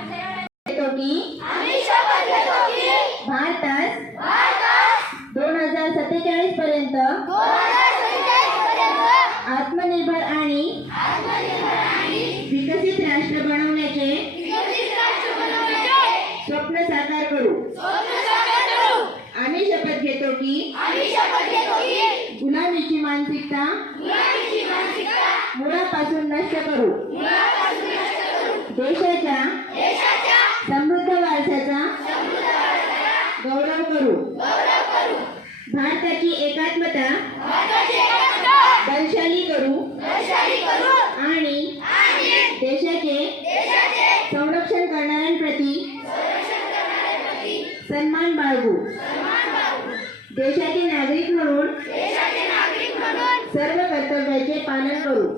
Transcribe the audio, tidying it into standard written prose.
घेतो की भारतात 2047 पर्यंत आत्मनिर्भर आणि विकसित राष्ट्र बनवण्याचे स्वप्न साकार करू। आम्ही शपथ घेतो की गुलामीची मानसिकता मुळापासून नष्ट करू। देशाच्या समृद्ध वारशाचा गौरव करू। भारताची एकात्मता बलशाली करू आणि देशाचे संरक्षण करणाऱ्यांप्रती सन्मान बाळगू। देशाचे नागरिक म्हणून सर्व कर्तव्याचे पालन करू।